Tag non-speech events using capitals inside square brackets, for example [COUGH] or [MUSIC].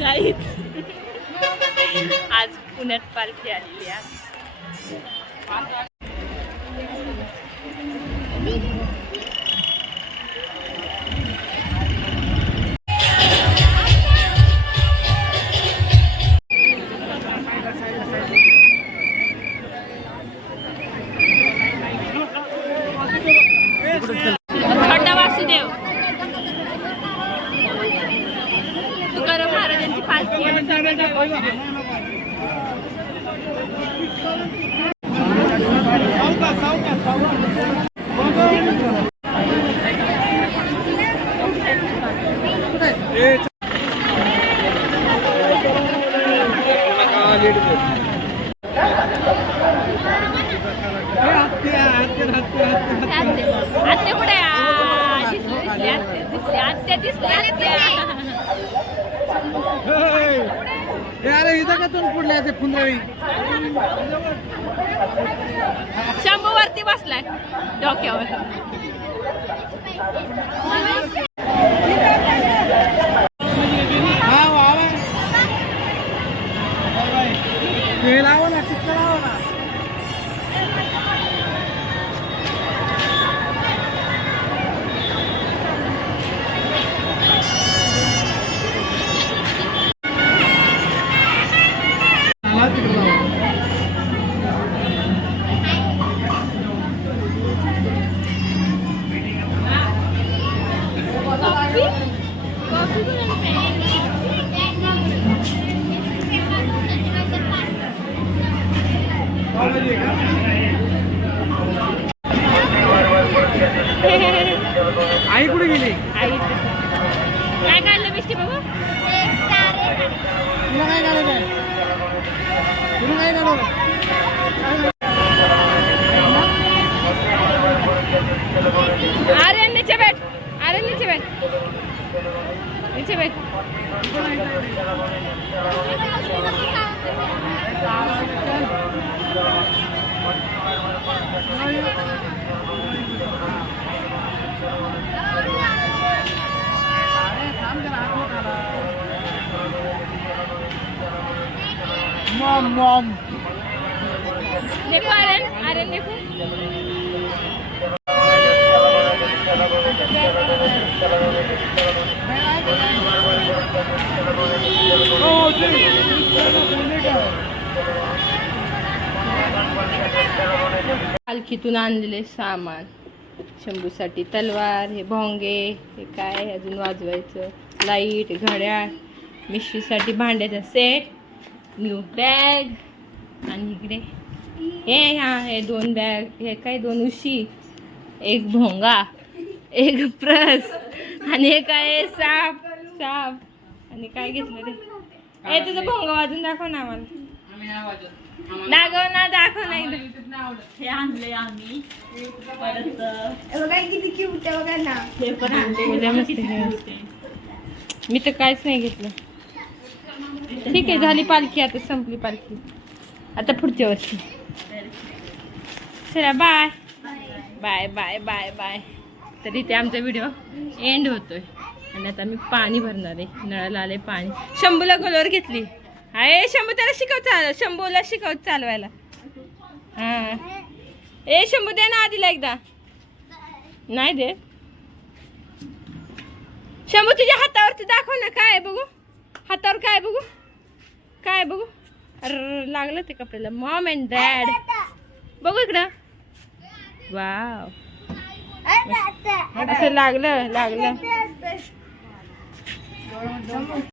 गाईच [LAUGHS] आज पुण्यात पालखी आलेली आहे. अरे इथं का तुम्ही पुढल्या ते फुंदळी शंभू वरती बसलाय डोक्यावर. ते लावा ना टिक्का लावा ना लावा तिकडे लावा. Vamos ligar. आर्यन देखो। पालखीतून आणलेले सामान. शंभूसाठी तलवार हे भोंगे हे काय अजून वाजवायचं? लाइट घड्याळ मिशीसाठी भांड्याचा सेट न्यू बॅग आणि इकडे हे ह्या हे दोन बॅग हे काय दोन उशी एक भोंगा एक प्रस आणि हे काय साप साप. आणि काय घेतलं रे ए तुझं भोंगा वाजून दाखव ना आम्हाला. दाखव ना दाखव ना एकदा हे आणले आम्ही. परत हे पण आणले. उद्या मस्त हे. मी तर काहीच नाही घेतलं. ठीक आहे झाली पालखी आता संपली पालखी. आता पुढच्या वर्षी. चला bye bye bye bye bye तर इथे आमचा व्हिडिओ एंड होतोय. आणि आता मी पाणी भरणार आहे. नळाला आले पाणी. शंभूला गोलवर घेतली. आहे शंभू त्याला शिकव चाल शंभूला शिकव चालवायला. हां. ए शंभू दे ना आधीला एकदा. नाही दे शंभू तुझ्या हातावरती दाखव ना काय बघू. हातावर काय बघू. काय बघू. अरे लागलं ते कपड्याला. मॉम अँड डॅड बघू इकडं. वाव असं लागलं लागलं.